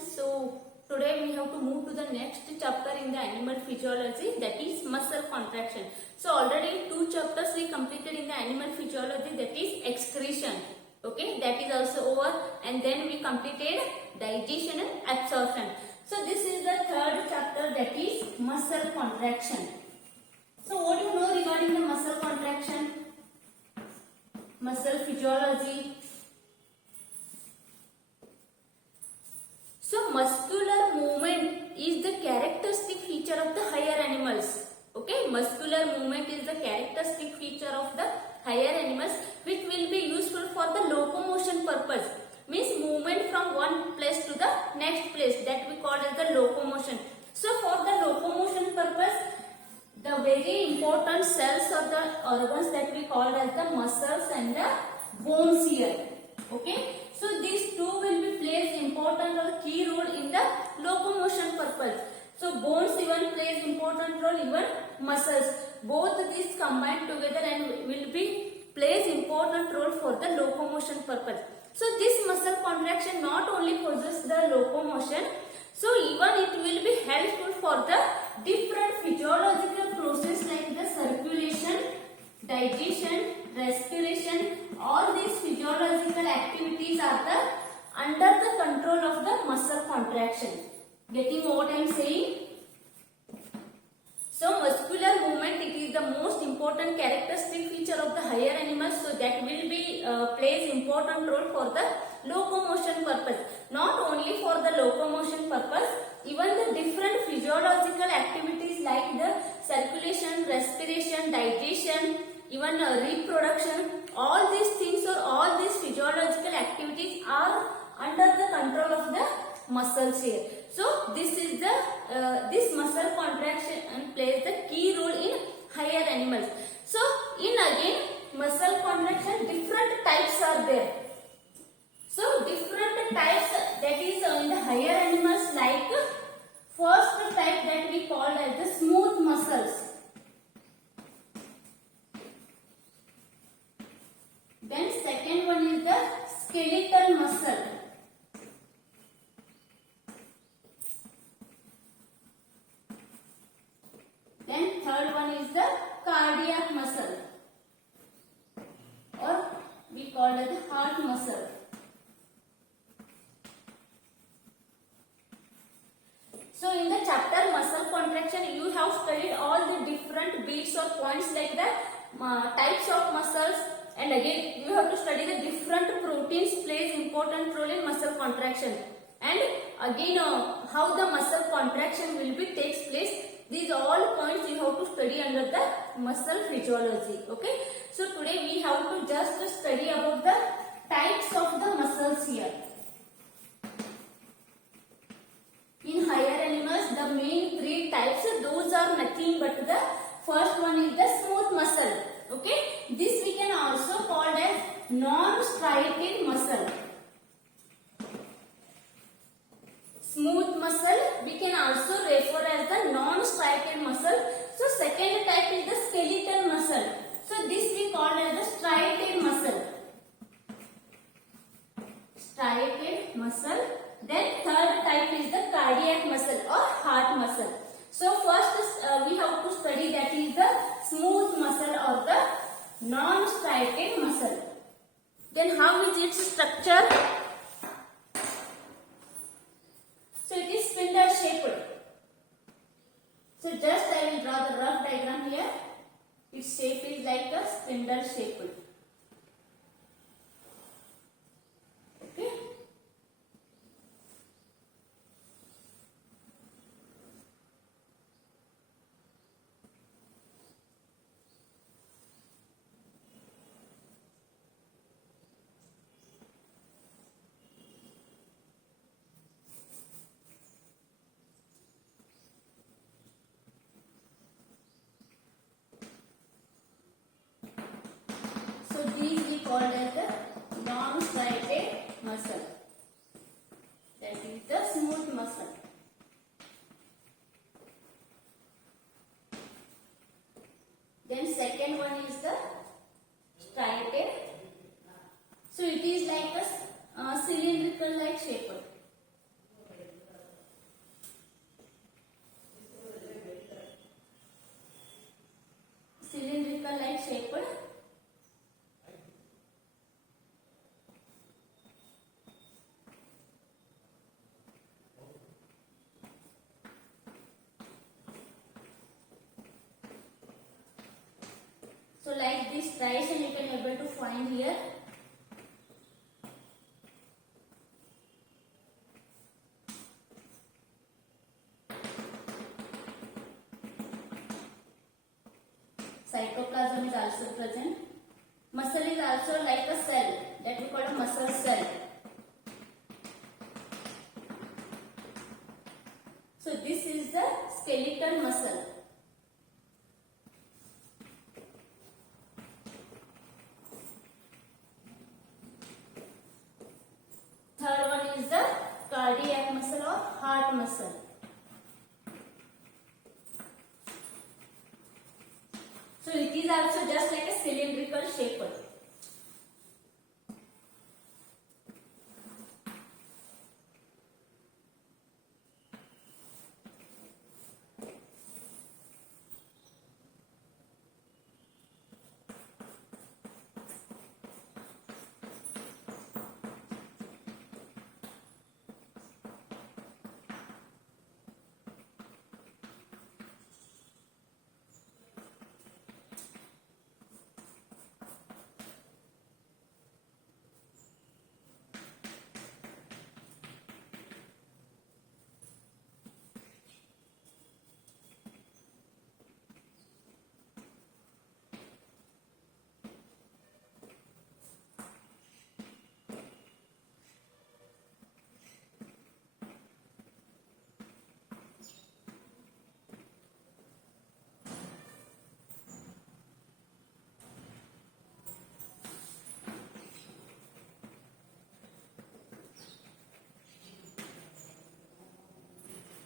So today we have to move to the next chapter in the animal physiology, that is muscle contraction. So already 2 chapters we completed in the animal physiology, that is excretion. Okay, that is also over, and then we completed digestion and absorption. So this is the 3rd chapter, that is muscle contraction. So what do you know regarding the muscle contraction? Muscle physiology. So muscular movement is the characteristic feature of the higher animals. Okay, muscular movement is the characteristic feature of the higher animals, which will be useful for the locomotion purpose. Means movement from one place to the next place, that we call as the locomotion. So for the locomotion purpose, the very important cells or the organs that we call as the muscles and the bones here. Okay, so these two will be plays important or key role in the locomotion purpose. So bones even plays important role, even muscles. Both these combined together and will be plays important role for the locomotion purpose. So this muscle contraction not only causes the locomotion, so even it will be helpful for the different physiological process like the circulation, digestion, respiration. All these physiological activities are the under the control of the muscle contraction. Getting what I am saying? So muscular movement, it is the most important characteristic feature of the higher animals, so that will be plays important role for the locomotion purpose. Not only for the locomotion purpose, even the different physiological activities like the circulation, respiration, digestion, even reproduction, all these things or all these physiological activities are under the control of the muscles here. So this is the this muscle contraction and plays the key role in higher animals. So in again muscle contraction, different types are there. So different types, that is in the higher animals, like first type that we call as the smooth muscles. Then second one is the skeletal muscle. Then third one is the cardiac muscle, or we call it the heart muscle. So in the chapter muscle contraction, you have studied all the different bits or points like the types of muscles, and again you have to study the different proteins plays important role in muscle contraction, and again how the muscle contraction will be takes place. These all points you have to study under the muscle physiology. Okay, so today we have to just study about the types of the muscles here. In higher animals, the main 3 types, those are nothing but the first one is the smooth muscle. Okay, this we can also call as non-striated muscle. Smooth muscle we can also refer as the non-striated muscle. So second type is the skeletal muscle. So this we call as the striated muscle. Striated muscle. Then third type is the cardiac muscle or heart muscle. So first we have to study, that is the smooth muscle or the non-striated muscle. Then how is its structure? So it is spindle shaped. So just I will draw the rough diagram here. Its shape is like a spindle shaped. Okay. striation you can able to find here. Cytoplasm is also present. Muscle is also like a cell that we call a muscle cell. So this is the skeletal muscle. Third one is the cardiac muscle or heart muscle. So it is also just like a cylindrical shape.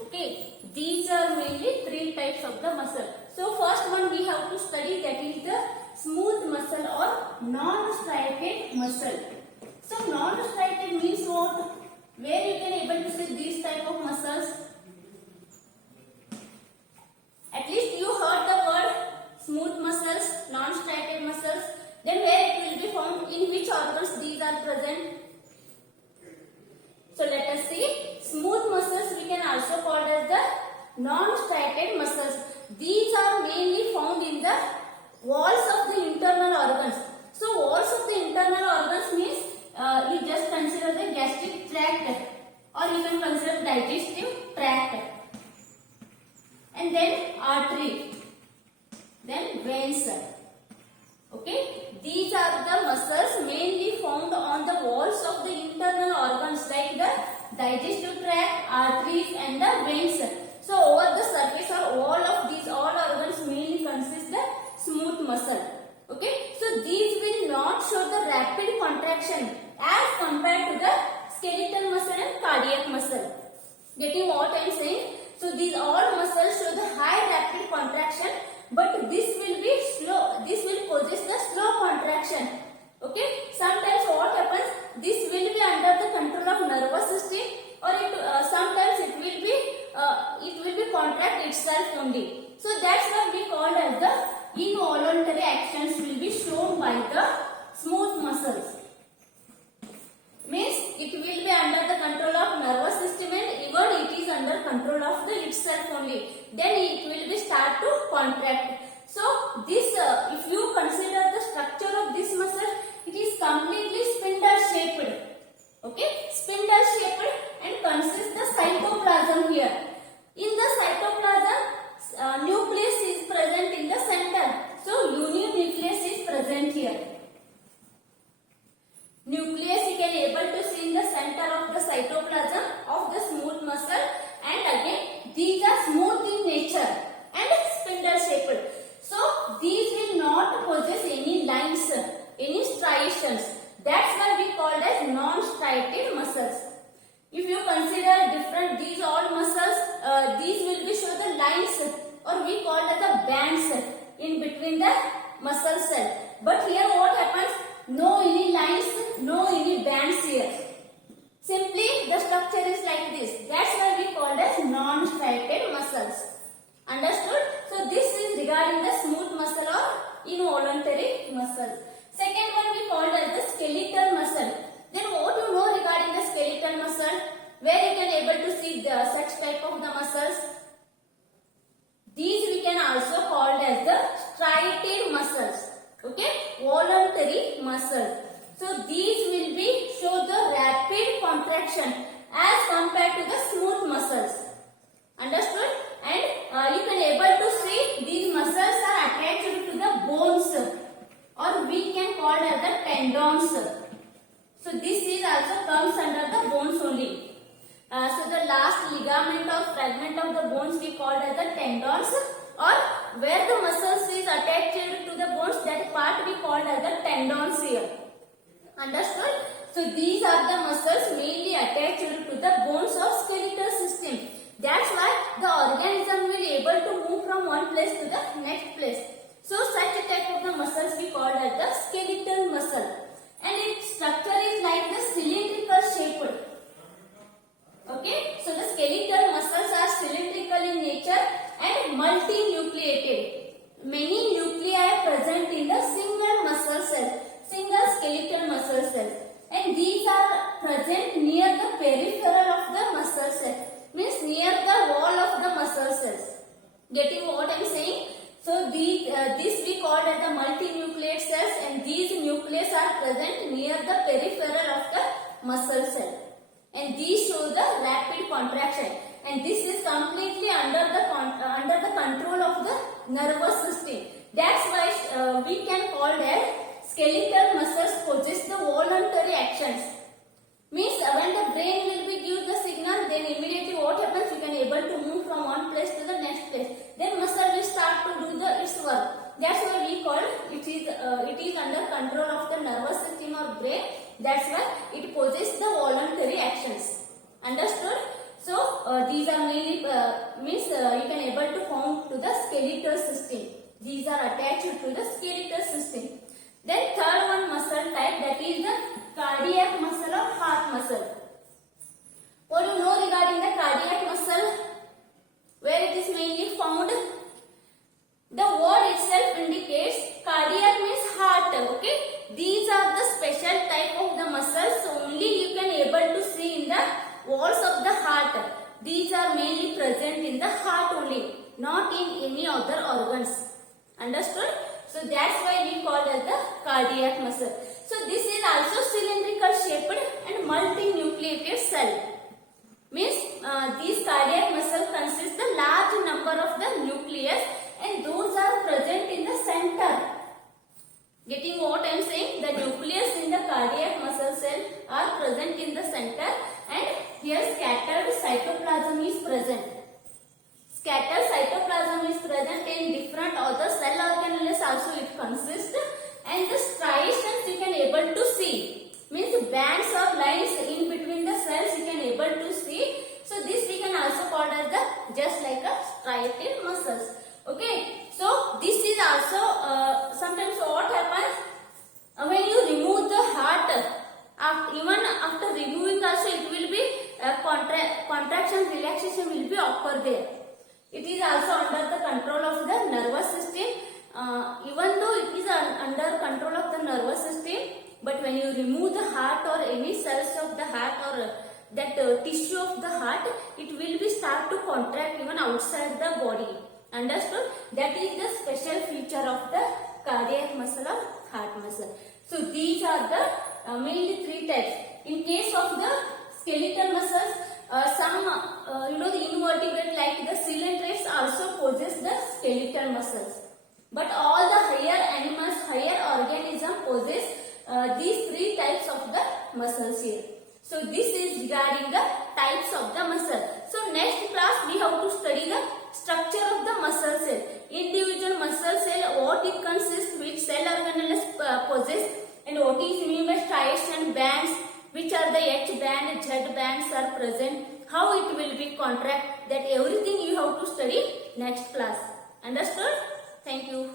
Okay, these are mainly three types of the muscle. So first one we have to study, that is the smooth muscle or non-striated muscle. So non-striated means what? Where you can able to see these type of muscles. At least you heard the word smooth muscles, non-striated muscles. Then where it will be found, in which organs these are present? So let us see. Smooth muscles we can also call as the non-striated muscles. These are mainly found in the walls of the internal organs. So walls of the internal organs means you just consider the gastric tract, or you can consider digestive tract, and then artery, then veins. Okay, these are the muscles mainly found on the walls of the internal organs like the digestive tract, arteries and the veins. So over the surface or wall of these all organs mainly consist the smooth muscle. Okay, so these will not show the rapid contraction as compared to the skeletal muscle and cardiac muscle. Getting what I am saying? So these all muscles show the high rapid contraction, but this will be slow. This will possess the slow contraction. Okay. Sometimes what happens? This will be under the control of nervous system, or sometimes it will be contract itself only. So that's what we call as the involuntary actions will be shown by the smooth muscles. Means it will be under the control of nervous system and even it is under control of the itself only. Then it will be start to contract. So this, if you consider the structure of this muscle, it is completely spindle shaped. Okay, spindle shaped and consists the cytoplasm here. In the cytoplasm, nucleus is present in the center. So uninucleus is present here. Nucleus you can able to see in the center of the cytoplasm of the smooth muscle, and again these are smooth in nature and spindle shaped. So these will not possess any lines, any striations. That's why we call as non-striated muscles. If you consider different these all muscles, these will be show the lines, or we call it the bands in between the muscle cell. But here what happens? No any lines, no any bands here. Simply the structure is like this. That's why we call as non-striated muscles. Understood? So this is regarding the smooth muscle or involuntary muscle. Second one we call as the skeletal muscle. Then what you know regarding the skeletal muscle? Where you can able to see the such type of the muscles? These we can also call as the striated muscles. So these will be show the rapid contraction as compared to the smooth muscles. Understood? And you can able to see these muscles are attached to the bones, or we can call as the tendons. So this is also comes under the bones only. So the last ligament or fragment of the bones we called as the tendons, or where the muscles is attached to the bones, that part we called as the tendons here. Understood? So these are the muscles mainly attached to the bones of skeletal system. That's why the organism will able to move from one place to the next place. So such a type of the muscles we called as the skeletal muscle, and its structure is like the cylindrical shaped. Okay, so the skeletal muscles are cylindrical in nature and multinucleated. Many nuclei are present in the single muscle cell, single skeletal muscle cell, and these are present near the peripheral of the muscle cell, means near the wall of the muscle cells. Getting what I am saying? So this we call as the multinucleate cells, and these nucleus are present near the peripheral of the muscle cell. And these show the rapid contraction, and this is completely under the control of the nervous system. That's why we can call that skeletal muscles possess the voluntary actions. Means when the brain will be give the signal, then immediately what happens? You can able to move from one place to the next place. Then muscle will start to do its work. That's why we call it is under control of the nervous system or brain. That's why it possesses the voluntary actions. Understood? So these are mainly means you can able to form to the skeletal system. These are attached to the skeletal system. Then third one muscle type, that is the cardiac muscle or heart muscle. What do you know regarding the cardiac muscle? Where it is mainly found? The word itself indicates cardiac means heart. Okay, these are the special type of the muscles only you can able to see in the walls of the heart. These are mainly present in the heart only, not in any other organs. Understood? So that's why we call it the cardiac muscle. So this is also cylindrical shaped and multinucleated cell. Means these cardiac muscle consist a large number of the nucleus, and those are present in the center. Getting what I am saying? The nucleus in the cardiac muscle cell are present in the center, and here scattered cytoplasm is present. Scattered cytoplasm is present in different other cell organelles also it consists, and the striations you can able to see. Means bands or lines in between the cells you can able to see. So this we can also call as the just like a striated muscles. Okay, so this is also sometimes what happens when you remove the heart, even after removing also it will be contraction, relaxation will be occur there. It is also under the control of the nervous system. Even though it is under control of the nervous system, but when you remove the heart or any cells of the heart or that tissue of the heart, it will be start to contract even outside the body. Understood? That is the special feature of the cardiac muscle or heart muscle. So these are the mainly three types. In case of the skeletal muscles, some the invertebrate like the coelentrates also possess the skeletal muscles. But all the higher animals, higher organisms possess these three types of the muscles here. So this is regarding the types of the muscle. So next class we have to study the structure of the muscle cell. Individual muscle cell, what it consists, which cell organelles possess, and what is mean by striation bands, which are the H band, Z bands are present, how it will be contract, that everything you have to study next class. Understood? Thank you.